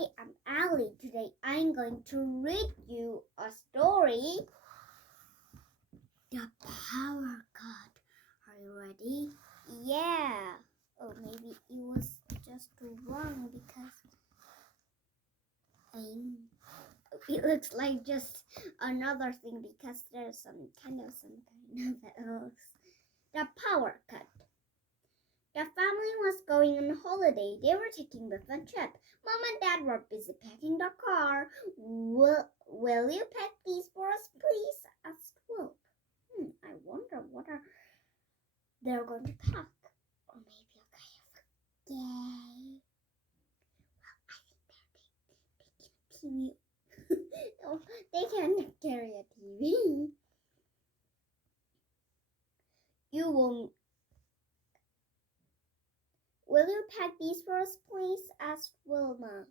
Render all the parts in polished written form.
Hi, I'm Elly. Today I'm going to read you a story. The Power Cut. Are you ready? Yeah. Oh, maybe it was just wrong because it looks like just another thing because there's some kind of else. The Power Cut. The family was going on holiday. They were taking the fun trip. Mom and Dad were busy packing the car. Will you pack these for us, please? Asked Wolf. I wonder what they're going to pack. Or maybe a kind of gay. Well, I think they're taking a TV. No, they can't carry a TV. Will you pack these for us, please? Asked Wilma.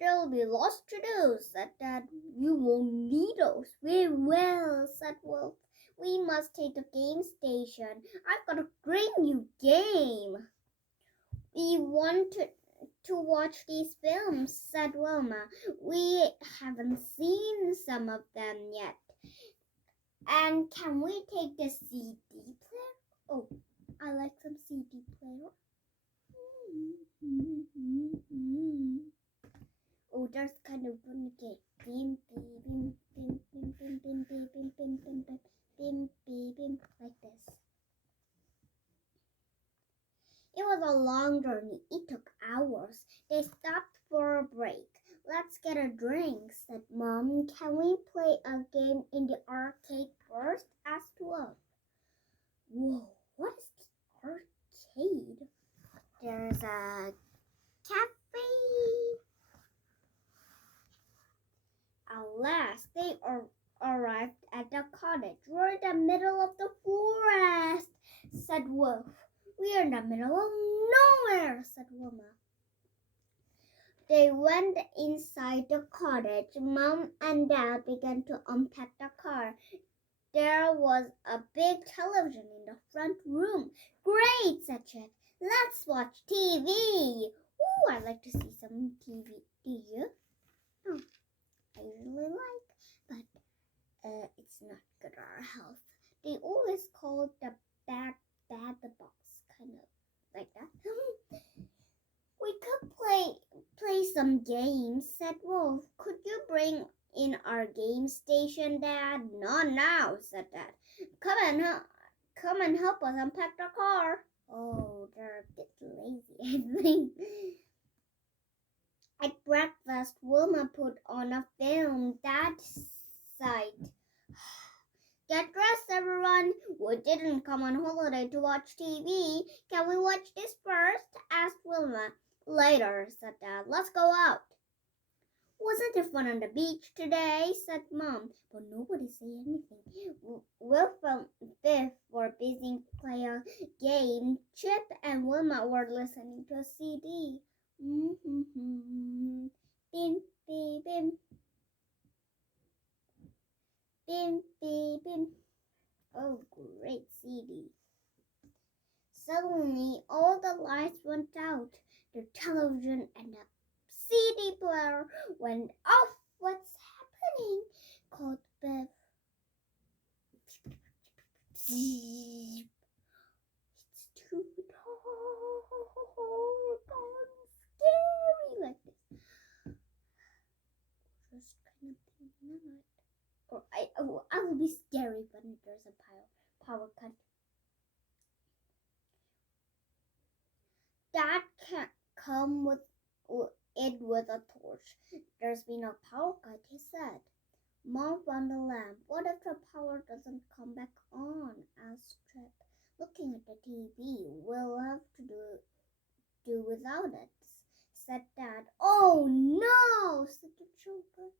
There'll be lots to do, said Dad. You won't need those. We will, said Wolf. We must take the game station. I've got a great new game. We want to watch these films, said Wilma. We haven't seen some of them yet. And can we take the CD player? Oh, I like some CD player. Oh, that's kind of funny game. Bim, bim, bim, bim, bim, bim, bim, bim, bim, bim, bim, bim, bim, bim, bim, like this. It was a long journey. It took hours. They stopped for a break. Let's get a drink, said Mom. Can we play a game in the arcade first? Asked Wolf. Whoa, what is the arcade? There's a cafe. At last, they arrived at the cottage. We're in the middle of the forest, said Wolf. We're in the middle of nowhere, said Wilma. They went inside the cottage. Mom and Dad began to unpack the car. There was a big television in the front room. Great, said Chip. Let's watch TV. Ooh, I like to see some TV. Do you? Oh, I usually like, but it's not good for our health. They always call it the bad box, kind of like that. We could play some games, said Wolf. Could you bring in our game station, Dad? Not now, said Dad. Come and help us unpack the car. Oh, they're a bit lazy, I think. At breakfast, Wilma put on a film. Dad sighed. Get dressed, everyone. We didn't come on holiday to watch TV. Can we watch this first? Asked Wilma. Later, said Dad. Let's go out. Wasn't it fun on the beach today? Said Mom. But nobody said anything. Wolf and Biff were busy playing a game. Chip and Wilma were listening to a CD. Bim, bim, bim. Bim, bim, bim. Oh, great CD. Suddenly, all the lights went out. The television and the CD player went off. What's happening? Called Biff. It's too dark and scary like this. Just kind of thinking that. Or I will be scary when there's a power cut. Dad can't come with a torch. There's been a power cut, he said. Mom found a lamp. What if the power doesn't come back on? Asked Trip. Looking at the TV, we'll have to do without it, said Dad. Oh no, said the children.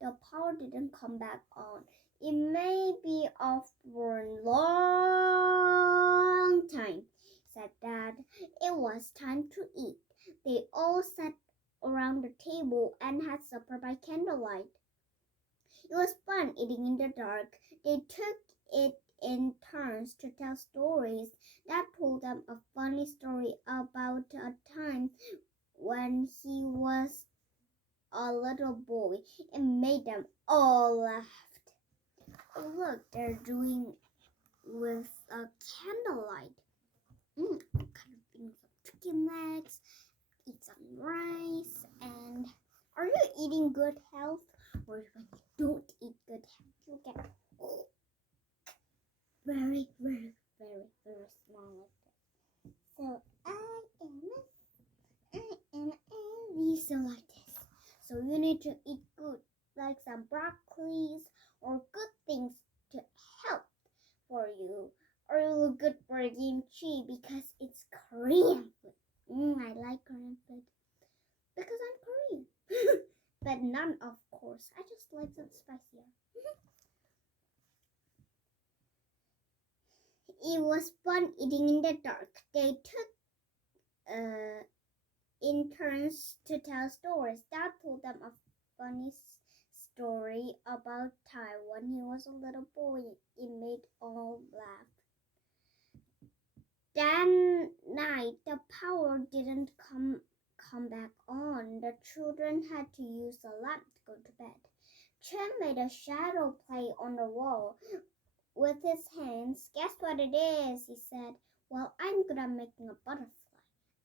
The power didn't come back on. It may be off for a long time, said Dad. It was time to eat. They all sat around the table and had supper by candlelight. It was fun eating in the dark. They took it in turns to tell stories. Dad told them a funny story about a time when when he was a little boy. It made them all laugh. Oh, look, they're doing with a candlelight. Kind of eating some chicken legs, eat some rice, and are you eating good health? Or when you don't eat good health, you get very, very, very, very small like this. So I am Elly, so like this. So you need to eat good, like some broccolis or good things to help for you, or good for kimchi because it's Korean food. I like Korean food because I'm Korean. But none, of course. I just like some spicier. It was fun eating in the dark. They took in turns to tell stories. Dad told them a funny story about Ty when he was a little boy. It made all laugh. That night, the power didn't come back on. The children had to use the lamp to go to bed. Chen made a shadow play on the wall with his hands. Guess what it is, he said. Well, I'm good at making a butterfly.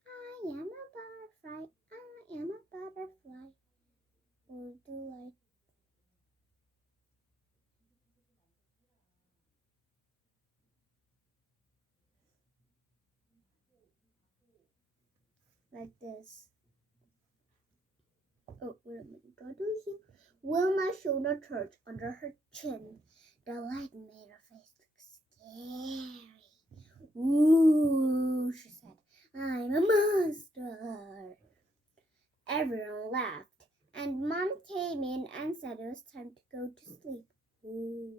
I am a butterfly. I am a butterfly. Or do like this. Oh, wait a minute. What do you see? Wilma showed a torch under her chin. The light made her face look scary. Ooh, she said. I'm a monster. Everyone laughed, and Mom came in and said it was time to go to sleep. Ooh.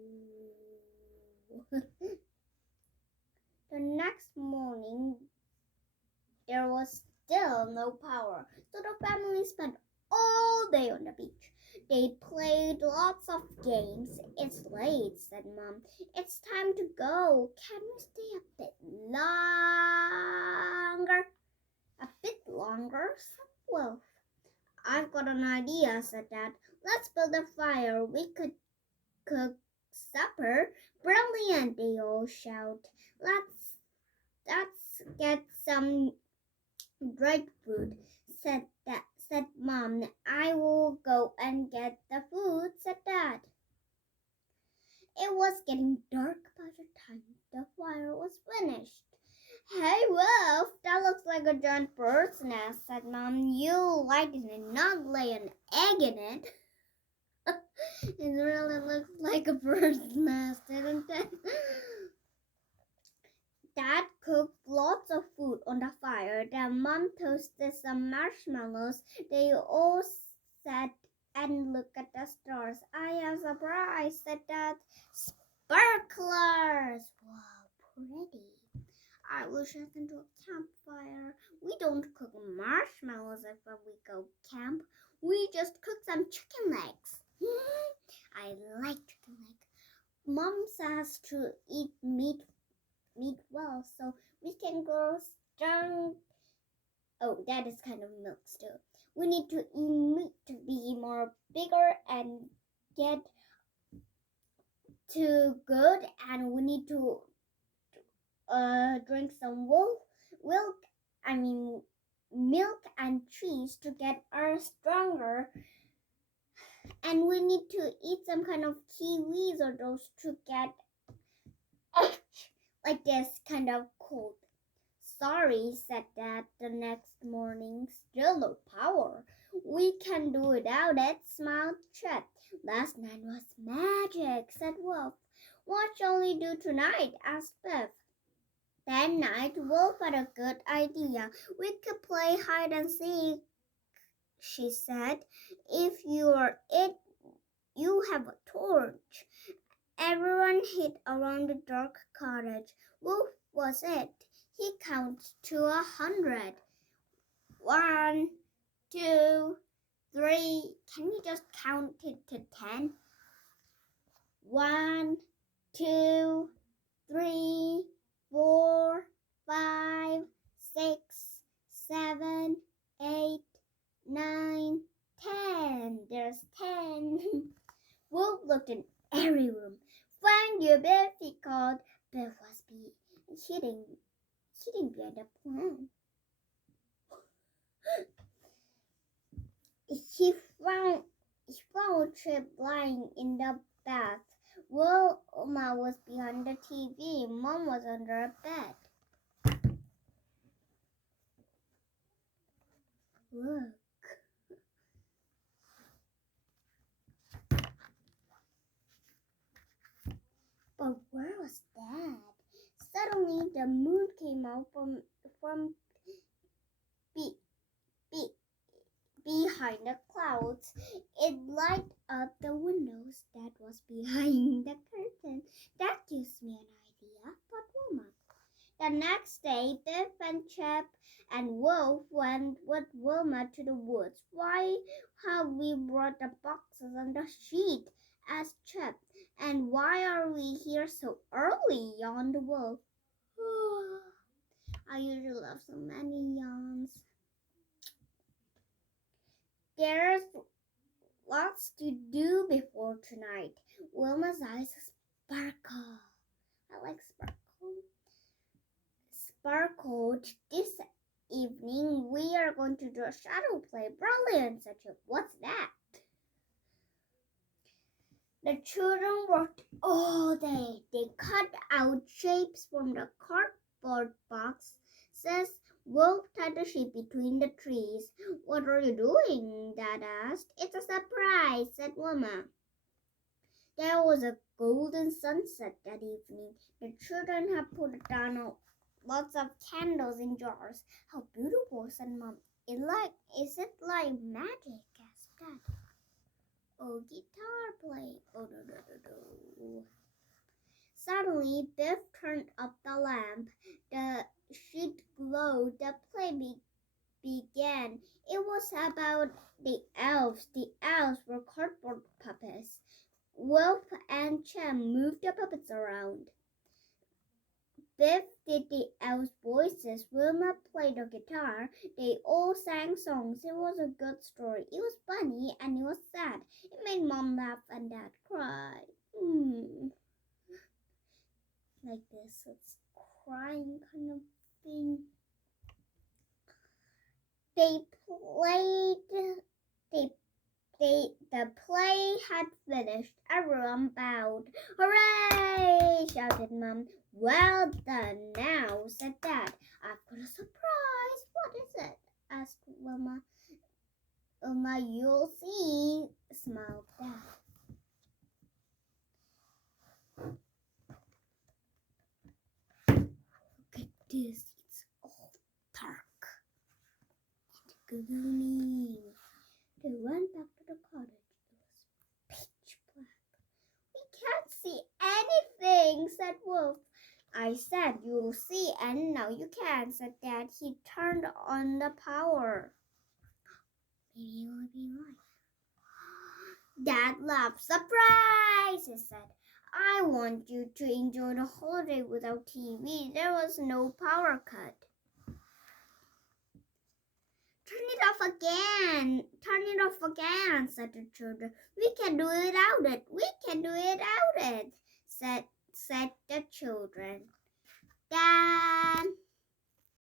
The next morning, there was still no power, so the family spent all day on the beach. They played lots of games. It's late, said Mom. It's time to go. Can we stay a bit longer? A bit longer, said Wolf. I've got an idea, said Dad. Let's build a fire. We could cook supper. Brilliant, they all shout. Let's get some dried food, said Mom. I will go and get the food, said Dad. It was getting dark by the time the fire was finished. Hey, Wolf, that looks like a giant bird's nest, said Mom. You light it and not lay an egg in it. It really looks like a bird's nest, didn't it? Dad cooked lots of food on the fire. Then Mom toasted some marshmallows. They all sat and looked at the stars. I am surprised, said Dad. Sparklers! Wow, pretty. I wish I could do a campfire. We don't cook marshmallows when we go camp. We just cook some chicken legs. I like chicken legs. Mom says to eat meat well so we can grow strong. Oh, that is kind of milk still. We need to eat meat to be more bigger and get too good, and we need to drink some milk and cheese to get us stronger. And we need to eat some kind of kiwis or those to get like this kind of cold. Sorry, said Dad the next morning. Still no power. We can do without it, smiled Chet. Last night was magic, said Wolf. What shall we do tonight? Asked Biff. That night, Wolf had a good idea. We could play hide and seek, she said. If you're it, you have a torch. Everyone hid around the dark cottage. Wolf was it. He counted to 100. 1, 2, 3. Can you just count it to 10? 1, 2, 3, 4, 5, 6, 7, 8, looked in every room. Find you, Biff, he called. Biff was hiding behind a plant. He found Chip lying in the bath. Wilma was behind the TV. Mom was under a bed. Look. But where was Dad? Suddenly, the moon came out from behind the clouds. It lighted up the windows. Dad was behind the curtain. That gives me an idea, thought Wilma. The next day, Biff and Chip and Wolf went with Wilma to the woods. Why have we brought the boxes on the sheet? Asked Chip. And why are we here so early? Yawned Wolf. I usually have so many yawns. There's lots to do before tonight. Wilma's eyes sparkle. I like sparkled. This evening we are going to do a shadow play. Brilliant, said Chip. What's that? The children worked all day. They cut out shapes from the cardboard boxes. Wolf tied the sheep between the trees. What are you doing? Dad asked. It's a surprise, said Wilma. There was a golden sunset that evening. The children had put down lots of candles in jars. How beautiful, said Mom. Is it like magic? Asked Dad. Oh, guitar playing. Oh, no. Suddenly, Biff turned up the lamp. The sheet glowed. The play began. It was about the elves. The elves were cardboard puppets. Wolf and Chip moved the puppets around. Biff did the elves' voices. Wilma played the guitar. They all sang songs. It was a good story. It was funny and it was sad. It made Mom laugh and Dad cry. Like this, it's crying kind of thing. The play had finished. Everyone bowed. Hooray! Shouted Mom. Well done now, said Dad. I've got a surprise. What is it? Asked Wilma. Wilma, you'll see, smiled Dad. Look at this. It's all dark and gloomy. They went back to the cottage. It was pitch black. We can't see anything, said Wolf. I said you'll see, and now you can, said Dad. He turned on the power. Maybe it will be right. Dad laughed. Surprise, he said. I want you to enjoy the holiday without TV. There was no power cut. Turn it off again, said the children. We can do it without it, said the children. Dad,